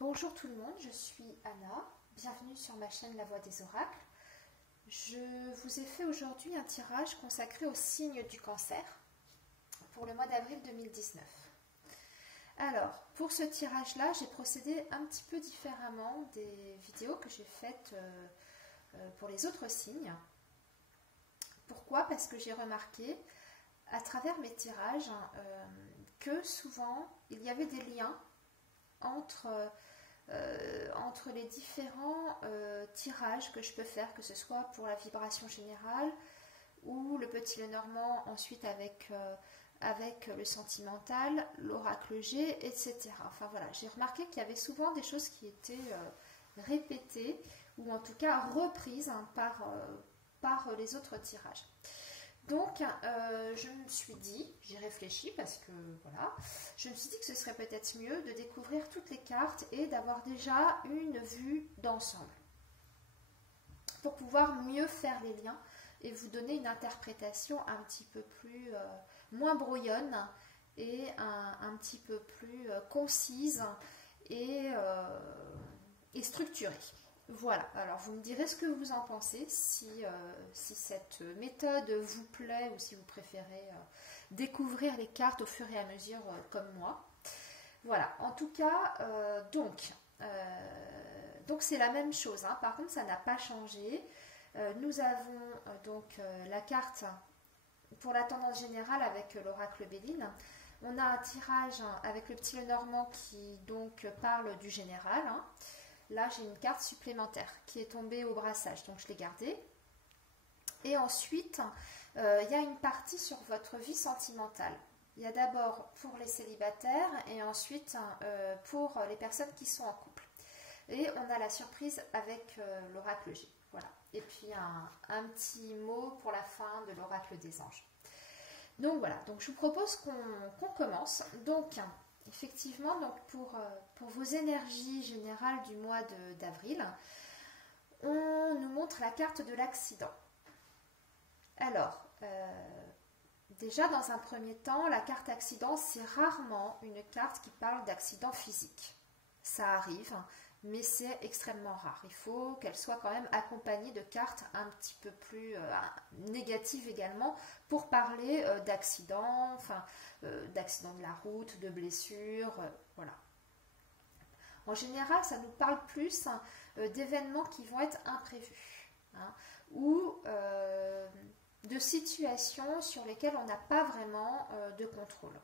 Bonjour tout le monde, je suis Anna, bienvenue sur ma chaîne La Voix des Oracles. Je vous ai fait aujourd'hui un tirage consacré au signe du cancer pour le mois d'avril 2019. Alors, pour ce tirage-là, j'ai procédé un petit peu différemment des vidéos que j'ai faites pour les autres signes. Pourquoi? Parce que j'ai remarqué à travers mes tirages que souvent il y avait des liens entre les différents tirages que je peux faire, que ce soit pour la vibration générale ou le petit Lenormand ensuite avec le sentimental, l'oracle G, etc. Enfin voilà, j'ai remarqué qu'il y avait souvent des choses qui étaient répétées ou en tout cas reprises par les autres tirages. Donc, je me suis dit, j'ai réfléchi parce que voilà, je me suis dit que ce serait peut-être mieux de découvrir toutes les cartes et d'avoir déjà une vue d'ensemble pour pouvoir mieux faire les liens et vous donner une interprétation un petit peu plus moins brouillonne et un petit peu plus concise et structurée. Voilà, alors vous me direz ce que vous en pensez, si cette méthode vous plaît ou si vous préférez découvrir les cartes au fur et à mesure comme moi. Voilà, en tout cas, donc c'est la même chose, hein. Par contre ça n'a pas changé. Nous avons donc la carte pour la tendance générale avec l'oracle Béline. On a un tirage avec le petit Lenormand qui donc parle du général, hein. Là, j'ai une carte supplémentaire qui est tombée au brassage, donc je l'ai gardée. Et ensuite, il y a une partie sur votre vie sentimentale. Il y a d'abord pour les célibataires et ensuite pour les personnes qui sont en couple. Et on a la surprise avec l'oracle G. Voilà. Et puis un petit mot pour la fin de l'oracle des anges. Donc voilà, donc je vous propose qu'on commence. Donc, effectivement, donc pour vos énergies générales du mois d'avril, on nous montre la carte de l'accident. Alors, déjà dans un premier temps, la carte accident, c'est rarement une carte qui parle d'accident physique. Ça arrive, mais c'est extrêmement rare. Il faut qu'elle soit quand même accompagnée de cartes un petit peu plus négatives également pour parler d'accident, enfin d'accident de la route, de blessures, voilà. En général, ça nous parle plus d'événements qui vont être imprévus, hein, ou de situations sur lesquelles on n'a pas vraiment de contrôle.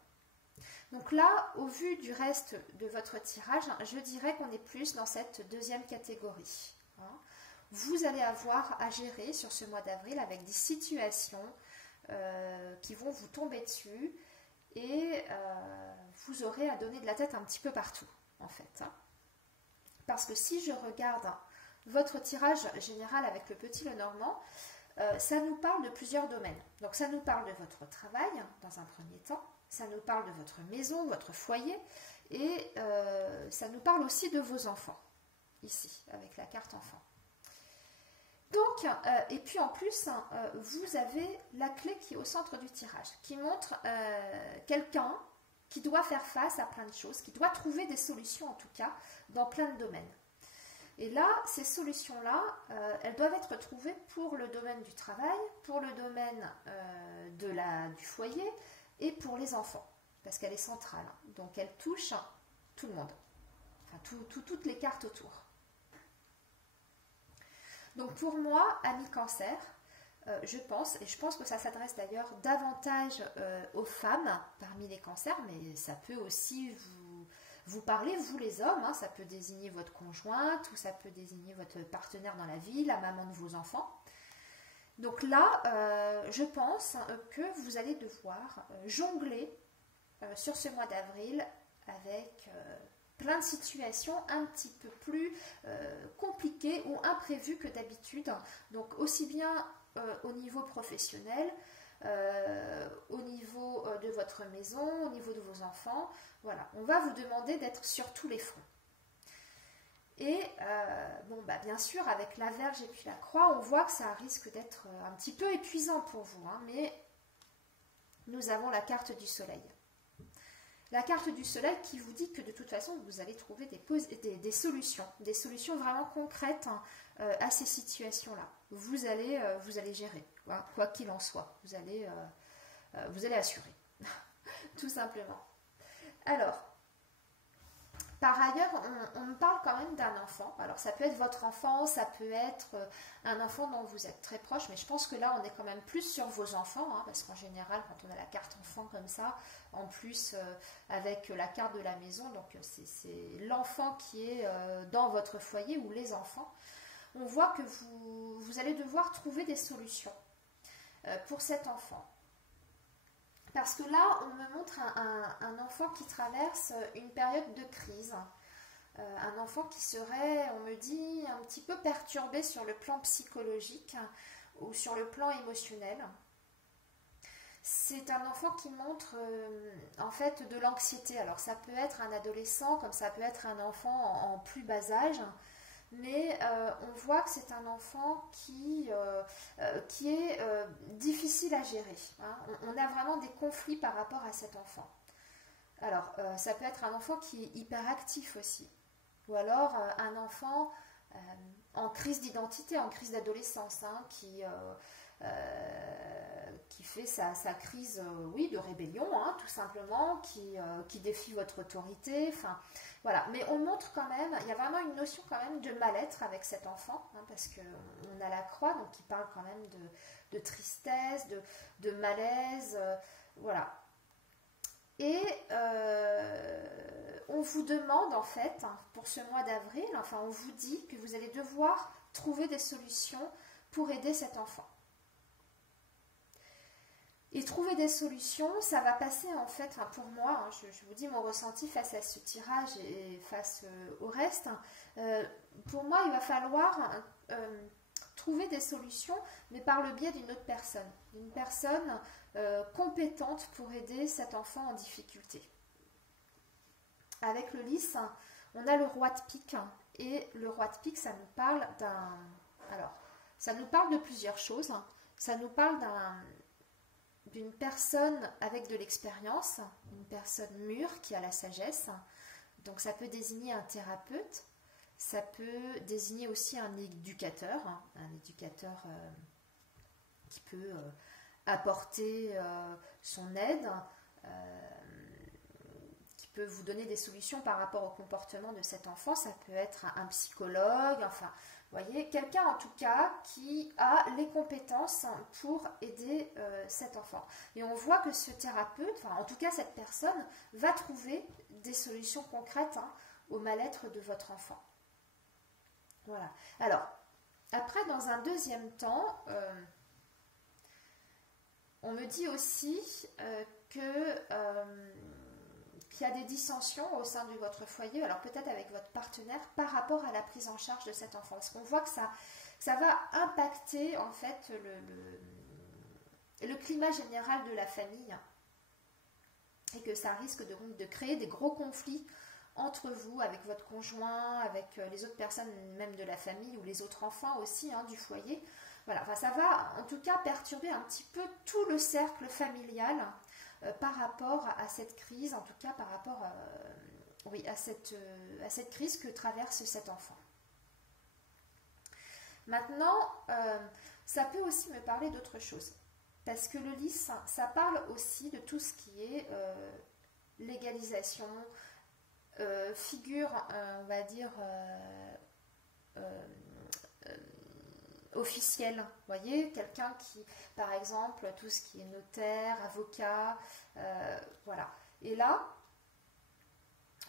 Donc là, au vu du reste de votre tirage, je dirais qu'on est plus dans cette deuxième catégorie, hein. Vous allez avoir à gérer sur ce mois d'avril avec des situations qui vont vous tomber dessus et vous aurez à donner de la tête un petit peu partout, en fait, hein. Parce que si je regarde votre tirage général avec le petit Lenormand, ça nous parle de plusieurs domaines. Donc ça nous parle de votre travail, dans un premier temps. Ça nous parle de votre maison, votre foyer, et ça nous parle aussi de vos enfants, ici, avec la carte enfant. Donc, et puis en plus, vous avez la clé qui est au centre du tirage, qui montre quelqu'un qui doit faire face à plein de choses, qui doit trouver des solutions en tout cas, dans plein de domaines. Et là, ces solutions-là, elles doivent être trouvées pour le domaine du travail, pour le domaine du foyer, et pour les enfants, parce qu'elle est centrale, donc elle touche tout le monde, enfin toutes les cartes autour. Donc pour moi, ami cancer, je pense que ça s'adresse d'ailleurs davantage aux femmes parmi les cancers, mais ça peut aussi vous parler, vous les hommes, hein, ça peut désigner votre conjointe, ou ça peut désigner votre partenaire dans la vie, la maman de vos enfants. Donc là, je pense que vous allez devoir jongler sur ce mois d'avril avec plein de situations un petit peu plus compliquées ou imprévues que d'habitude. Donc aussi bien au niveau professionnel, au niveau de votre maison, au niveau de vos enfants. Voilà, on va vous demander d'être sur tous les fronts. Et bien sûr, avec la Vierge et puis la Croix, on voit que ça risque d'être un petit peu épuisant pour vous, hein, mais nous avons la carte du Soleil. la carte du soleil qui vous dit que de toute façon, vous allez trouver des solutions vraiment concrètes à ces situations-là. Vous allez gérer, quoi qu'il en soit. Vous allez assurer, tout simplement. Alors, par ailleurs, on me parle quand même d'un enfant. Alors, ça peut être votre enfant, ça peut être un enfant dont vous êtes très proche, mais je pense que là, on est quand même plus sur vos enfants, parce qu'en général, quand on a la carte enfant comme ça, en plus avec la carte de la maison, donc c'est l'enfant qui est dans votre foyer ou les enfants, on voit que vous allez devoir trouver des solutions pour cet enfant. Parce que là, on me montre un enfant qui traverse une période de crise. Un enfant qui serait, on me dit, un petit peu perturbé sur le plan psychologique ou sur le plan émotionnel. C'est un enfant qui montre en fait de l'anxiété. Alors ça peut être un adolescent comme ça peut être un enfant en plus bas âge. Mais on voit que c'est un enfant qui est difficile à gérer. On a vraiment des conflits par rapport à cet enfant. Alors, ça peut être un enfant qui est hyperactif aussi. Ou alors un enfant en crise d'identité, en crise d'adolescence, qui fait sa crise de rébellion, tout simplement, qui défie votre autorité. Voilà. Mais on montre quand même, il y a vraiment une notion quand même de mal-être avec cet enfant, parce qu'on a la croix, donc qui parle quand même de tristesse, de malaise, voilà. Et on vous demande en fait, pour ce mois d'avril, on vous dit que vous allez devoir trouver des solutions pour aider cet enfant. Et trouver des solutions, ça va passer en fait, pour moi, je vous dis mon ressenti face à ce tirage et face au reste. Pour moi, il va falloir trouver des solutions, mais par le biais d'une autre personne. Une personne compétente pour aider cet enfant en difficulté. Avec le lys, on a le roi de pique. Et le roi de pique, ça nous parle ça nous parle de plusieurs choses. Ça nous parle d'une personne avec de l'expérience, une personne mûre qui a la sagesse. Donc ça peut désigner un thérapeute, ça peut désigner aussi un éducateur qui peut apporter son aide, qui peut vous donner des solutions par rapport au comportement de cet enfant. Ça peut être un psychologue, vous voyez, quelqu'un en tout cas qui a les compétences pour aider cet enfant. Et on voit que ce thérapeute, en tout cas cette personne, va trouver des solutions concrètes au mal-être de votre enfant. Voilà. Alors, après, dans un deuxième temps, on me dit aussi qu'il y a des dissensions au sein de votre foyer, alors peut-être avec votre partenaire, par rapport à la prise en charge de cet enfant. Parce qu'on voit que ça va impacter en fait le climat général de la famille et que ça risque de créer des gros conflits entre vous, avec votre conjoint, avec les autres personnes même de la famille ou les autres enfants aussi du foyer. Voilà, ça va en tout cas perturber un petit peu tout le cercle familial par rapport à cette crise, en tout cas par rapport à cette crise que traverse cet enfant. Maintenant, ça peut aussi me parler d'autre chose, parce que le lys, ça parle aussi de tout ce qui est légalisation, figure, on va dire, officiel, vous voyez, quelqu'un qui, par exemple, tout ce qui est notaire, avocat, voilà. Et là,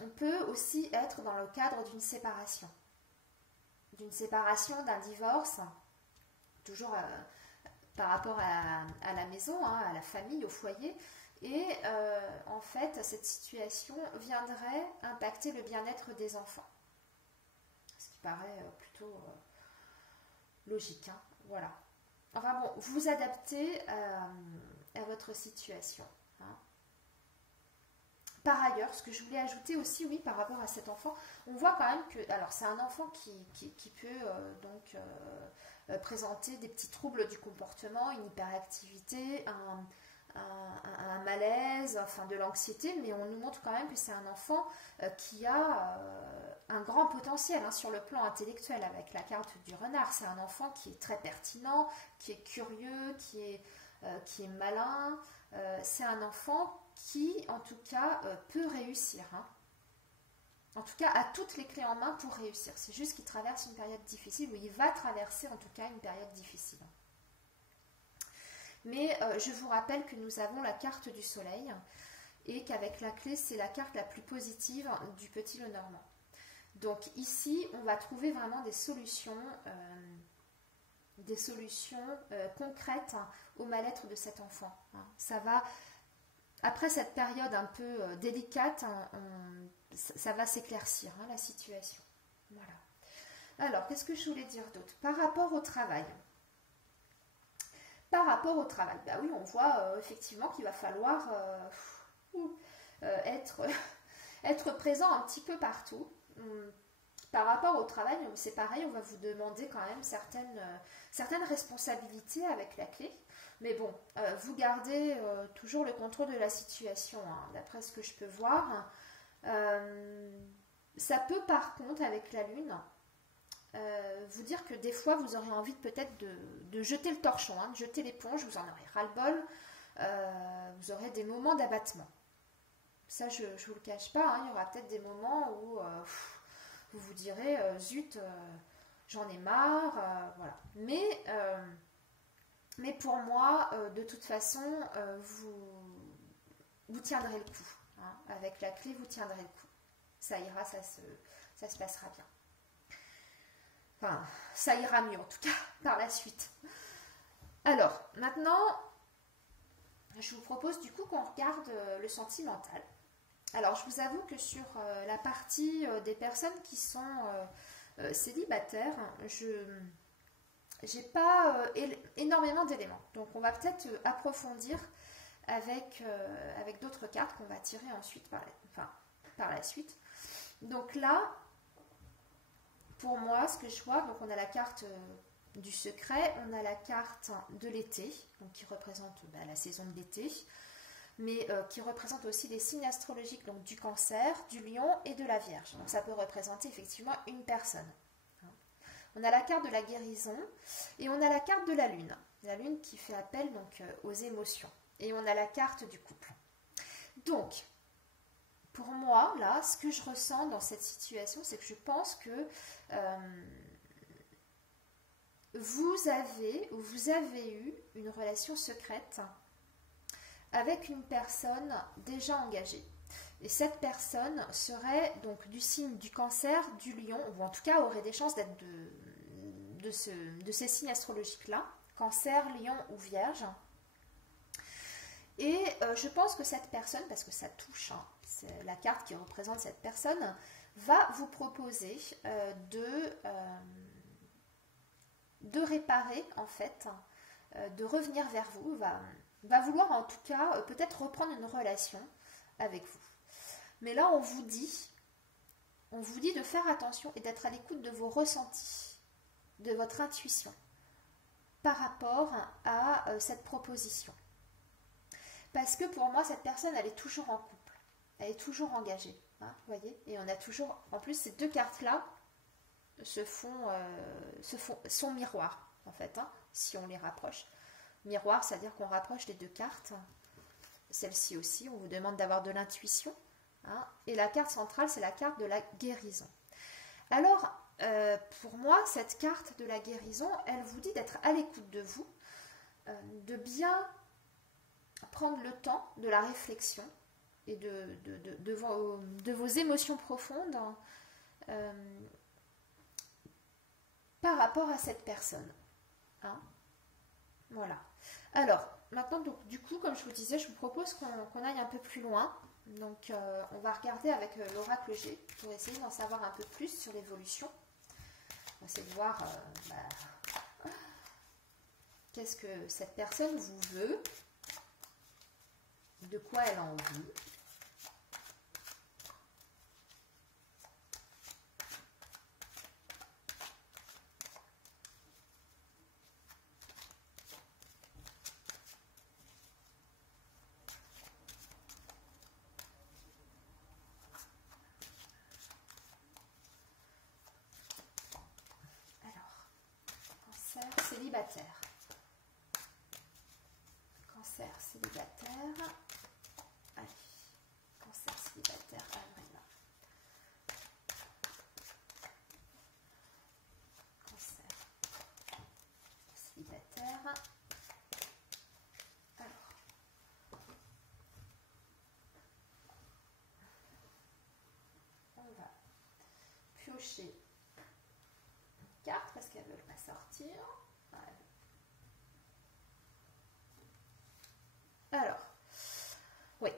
on peut aussi être dans le cadre d'une séparation, d'un divorce, toujours par rapport à la maison, à la famille, au foyer. Et en fait, cette situation viendrait impacter le bien-être des enfants, ce qui paraît plutôt logique, voilà. Enfin bon, vous adaptez à votre situation. Par ailleurs, ce que je voulais ajouter aussi, oui, par rapport à cet enfant, on voit quand même que, alors c'est un enfant qui peut présenter des petits troubles du comportement, une hyperactivité, un malaise, enfin de l'anxiété, mais on nous montre quand même que c'est un enfant qui a un grand potentiel hein, sur le plan intellectuel avec la carte du renard. C'est un enfant qui est très pertinent, qui est curieux, qui est malin. C'est un enfant qui, en tout cas, peut réussir. Hein. En tout cas, a toutes les clés en main pour réussir. C'est juste qu'il traverse une période difficile, ou il va traverser en tout cas une période difficile. Mais je vous rappelle que nous avons la carte du soleil et qu'avec la clé, c'est la carte la plus positive du petit Lenormand. Donc ici, on va trouver vraiment des solutions concrètes hein, au mal-être de cet enfant. Hein. Ça va, après cette période un peu délicate, hein, ça va s'éclaircir hein, la situation. Voilà. Alors, qu'est-ce que je voulais dire d'autre? Par rapport au travail. Par rapport au travail, bah oui, on voit effectivement qu'il va falloir être présent un petit peu partout. Par rapport au travail, c'est pareil, on va vous demander quand même certaines responsabilités avec la clé. Mais bon, vous gardez toujours le contrôle de la situation, hein, d'après ce que je peux voir. Ça peut par contre, avec la lune, vous dire que des fois, vous aurez envie peut-être de jeter le torchon, hein, de jeter l'éponge, vous en aurez ras-le-bol, vous aurez des moments d'abattement. Ça, je ne vous le cache pas, hein, il y aura peut-être des moments où vous vous direz zut, j'en ai marre, voilà. Mais pour moi, de toute façon, vous tiendrez le coup. Hein. Avec la clé, vous tiendrez le coup. Ça ira, ça se passera bien. Enfin, ça ira mieux en tout cas par la suite. Alors, maintenant, je vous propose du coup qu'on regarde le sentimental. Alors, je vous avoue que sur la partie des personnes qui sont célibataires, je n'ai pas énormément d'éléments. Donc, on va peut-être approfondir avec d'autres cartes qu'on va tirer ensuite par la suite. Donc là, pour moi, ce que je vois, donc on a la carte du secret, on a la carte de l'été, donc qui représente la saison de l'été, mais qui représente aussi les signes astrologiques donc du Cancer, du Lion et de la Vierge. Donc ça peut représenter effectivement une personne. On a la carte de la guérison et on a la carte de la Lune. La Lune qui fait appel donc aux émotions. Et on a la carte du couple. Donc, pour moi, là, ce que je ressens dans cette situation, c'est que je pense que vous avez eu une relation secrète avec une personne déjà engagée. Et cette personne serait donc du signe du Cancer, du Lion, ou en tout cas aurait des chances d'être de ces signes astrologiques-là, Cancer, Lion ou Vierge. Et je pense que cette personne, parce que ça touche, hein, c'est la carte qui représente cette personne, va vous proposer de réparer, en fait, de revenir vers vous, va vouloir en tout cas peut-être reprendre une relation avec vous. Mais là, on vous dit de faire attention et d'être à l'écoute de vos ressentis, de votre intuition par rapport à cette proposition. Parce que pour moi, cette personne, elle est toujours en couple. Elle est toujours engagée. Hein, vous voyez. Et on a toujours... En plus, ces deux cartes-là sont miroirs, en fait, hein, si on les rapproche. Miroir, c'est-à-dire qu'on rapproche les deux cartes. Celle-ci aussi, on vous demande d'avoir de l'intuition. Hein, et la carte centrale, c'est la carte de la guérison. Alors, pour moi, cette carte de la guérison, elle vous dit d'être à l'écoute de vous, de bien prendre le temps de la réflexion et de vos émotions profondes par rapport à cette personne. Hein, voilà. Alors, maintenant, donc, du coup, comme je vous disais, je vous propose qu'on aille un peu plus loin. Donc, on va regarder avec l'oracle G pour essayer d'en savoir un peu plus sur l'évolution. On va essayer de voir qu'est-ce que cette personne vous veut, de quoi elle en veut. célibataire. Cancer célibataire. Allez, cancer célibataire, avril. Cancer célibataire. Alors, on va piocher une carte parce qu'elles ne veulent pas sortir. Voilà. Alors, oui,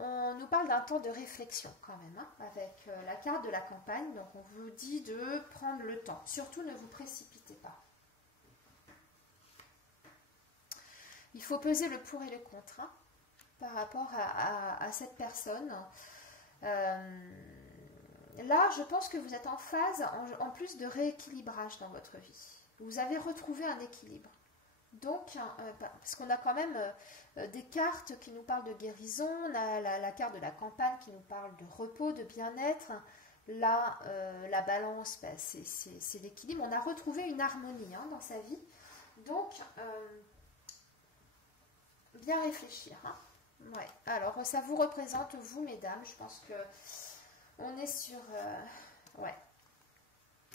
on nous parle d'un temps de réflexion quand même, hein, avec la carte de la campagne. Donc, on vous dit de prendre le temps. Surtout, ne vous précipitez pas. Il faut peser le pour et le contre, hein, par rapport à cette personne. Là, je pense que vous êtes en phase, en plus de rééquilibrage dans votre vie. Vous avez retrouvé un équilibre. Donc, parce qu'on a quand même des cartes qui nous parlent de guérison, on a la carte de la campagne qui nous parle de repos, de bien-être. Là, la balance, ben, c'est l'équilibre. On a retrouvé une harmonie, hein, dans sa vie. Donc, bien réfléchir. Hein. Ouais. Alors, ça vous représente, vous, mesdames. Je pense que on est sur... ouais.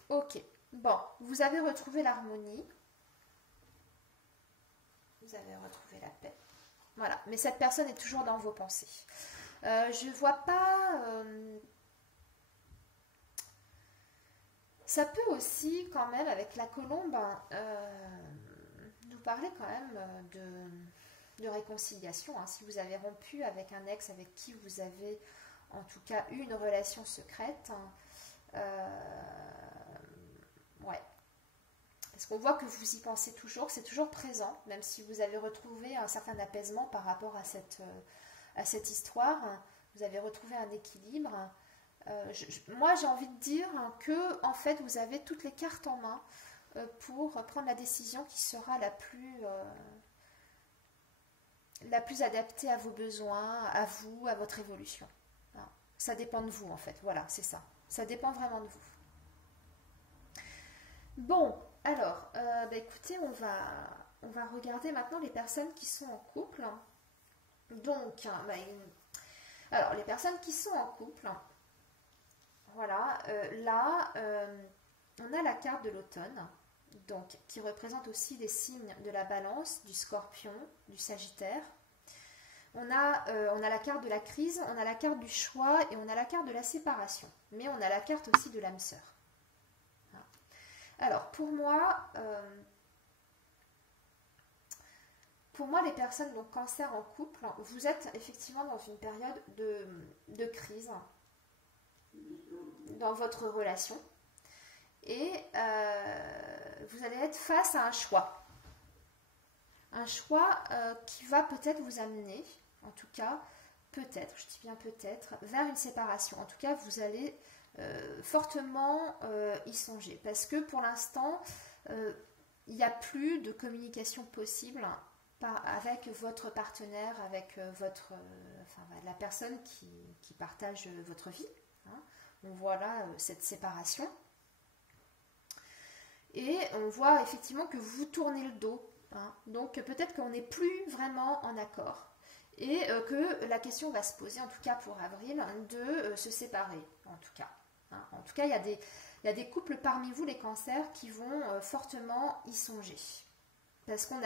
Ok. Bon, vous avez retrouvé l'harmonie. Vous avez retrouvé la paix. Voilà. Mais cette personne est toujours dans vos pensées. Je ne vois pas... ça peut aussi, quand même, avec la colombe, nous parler quand même de réconciliation. Hein. Si vous avez rompu avec un ex avec qui vous avez, en tout cas, eu une relation secrète, ouais. Parce qu'on voit que vous y pensez toujours, que c'est toujours présent, même si vous avez retrouvé un certain apaisement par rapport à cette histoire. Vous avez retrouvé un équilibre. Moi, j'ai envie de dire que, en fait, vous avez toutes les cartes en main pour prendre la décision qui sera la plus adaptée à vos besoins, à vous, à votre évolution. Ça dépend de vous, en fait. Voilà, c'est ça. Ça dépend vraiment de vous. Bon, alors, écoutez, on va regarder maintenant les personnes qui sont en couple. Donc, alors, les personnes qui sont en couple, voilà, là, on a la carte de l'automne, donc qui représente aussi les signes de la Balance, du Scorpion, du Sagittaire. On a la carte de la crise, on a la carte du choix et on a la carte de la séparation. Mais on a la carte aussi de l'âme sœur. Alors, pour moi, les personnes, donc cancer en couple, vous êtes effectivement dans une période de crise dans votre relation. Et vous allez être face à un choix. Un choix qui va peut-être vous amener, en tout cas, peut-être, je dis bien peut-être, vers une séparation. En tout cas, vous allez fortement y songer. Parce que pour l'instant, il n'y a plus de communication possible avec votre partenaire, avec la personne qui partage votre vie. Hein. On voit là cette séparation. Et on voit effectivement que vous tournez le dos. Hein. Donc peut-être qu'on n'est plus vraiment en accord. Et que la question va se poser, en tout cas pour avril, de se séparer. En tout cas. Hein. En tout cas, il y a des couples parmi vous, les cancers, qui vont fortement y songer. Parce qu'on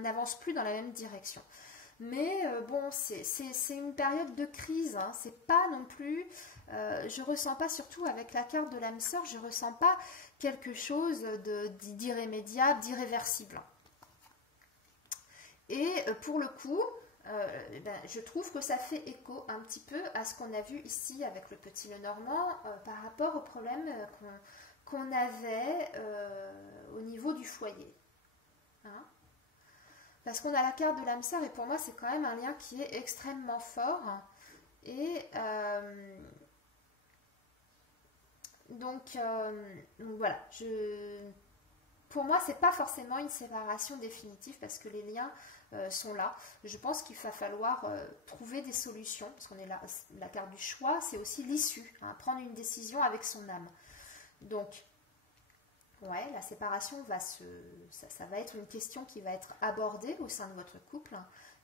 n'avance plus dans la même direction. Mais bon, c'est une période de crise. Hein. C'est pas non plus... je ressens pas, surtout avec la carte de l'âme sœur, je ressens pas quelque chose d'irrémédiable, d'irréversible. Et pour le coup, je trouve que ça fait écho un petit peu à ce qu'on a vu ici avec le petit Lenormand par rapport au problème qu'on avait au niveau du foyer. Hein? Parce qu'on a la carte de l'âme sœur et pour moi c'est quand même un lien qui est extrêmement fort. Et donc voilà, pour moi c'est pas forcément une séparation définitive parce que les liens sont là. Je pense qu'il va falloir trouver des solutions parce qu'on est là, la carte du choix c'est aussi l'issue, hein, prendre une décision avec son âme. Donc Ouais, la séparation ça va être une question qui va être abordée au sein de votre couple,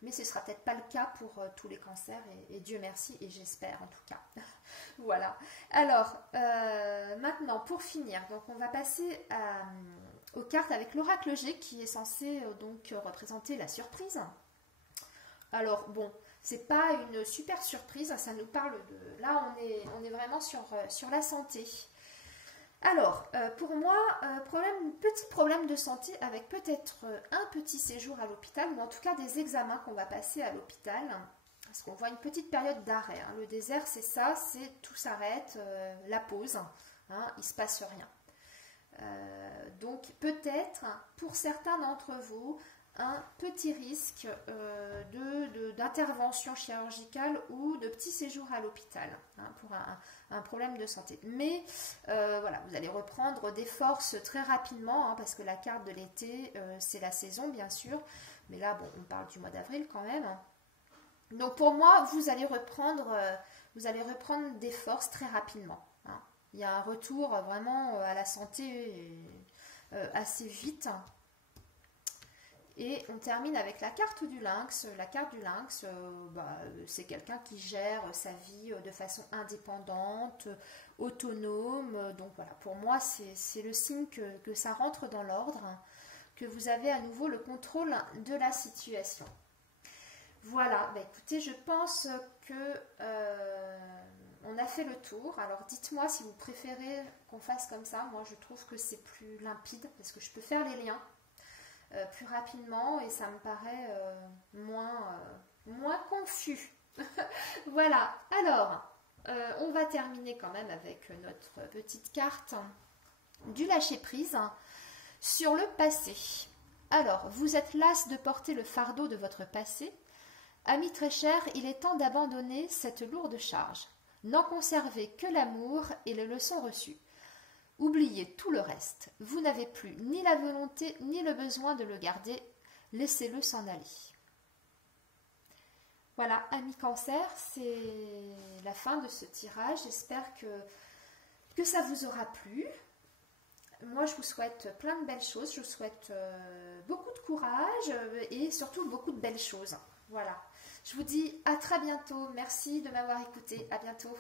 mais ce sera peut-être pas le cas pour tous les cancers, et Dieu merci, et j'espère en tout cas. Voilà. Alors, maintenant, pour finir, donc on va passer aux cartes avec l'oracle G qui est censé donc représenter la surprise. Alors, bon, c'est pas une super surprise, ça nous parle de... Là, on est vraiment sur la santé. Alors, pour moi, petit problème de santé avec peut-être un petit séjour à l'hôpital, ou en tout cas des examens qu'on va passer à l'hôpital, parce qu'on voit une petite période d'arrêt. Hein. Le désert, c'est ça, c'est tout s'arrête, la pause, hein, il ne se passe rien. Donc peut-être, pour certains d'entre vous, un petit risque d'intervention chirurgicale ou de petit séjour à l'hôpital, hein, pour un problème de santé. Mais voilà, vous allez reprendre des forces très rapidement, hein, parce que la carte de l'été, c'est la saison bien sûr, mais là, bon, on parle du mois d'avril quand même. Hein. Donc pour moi, vous allez reprendre des forces très rapidement. Hein. Il y a un retour vraiment à la santé assez vite. Et on termine avec la carte du lynx. La carte du lynx, c'est quelqu'un qui gère sa vie de façon indépendante, autonome. Donc voilà, pour moi, c'est le signe que ça rentre dans l'ordre, que vous avez à nouveau le contrôle de la situation. Voilà, écoutez, je pense que on a fait le tour. Alors dites-moi si vous préférez qu'on fasse comme ça. Moi, je trouve que c'est plus limpide parce que je peux faire les liens plus rapidement et ça me paraît moins confus. Voilà, alors on va terminer quand même avec notre petite carte du lâcher-prise sur le passé. Alors, vous êtes las de porter le fardeau de votre passé. Amis très chers, il est temps d'abandonner cette lourde charge. N'en conservez que l'amour et les leçons reçues. Oubliez tout le reste. Vous n'avez plus ni la volonté ni le besoin de le garder. Laissez-le s'en aller. Voilà, amis cancer, c'est la fin de ce tirage. J'espère que ça vous aura plu. Moi, je vous souhaite plein de belles choses. Je vous souhaite beaucoup de courage et surtout beaucoup de belles choses. Voilà. Je vous dis à très bientôt. Merci de m'avoir écouté. À bientôt.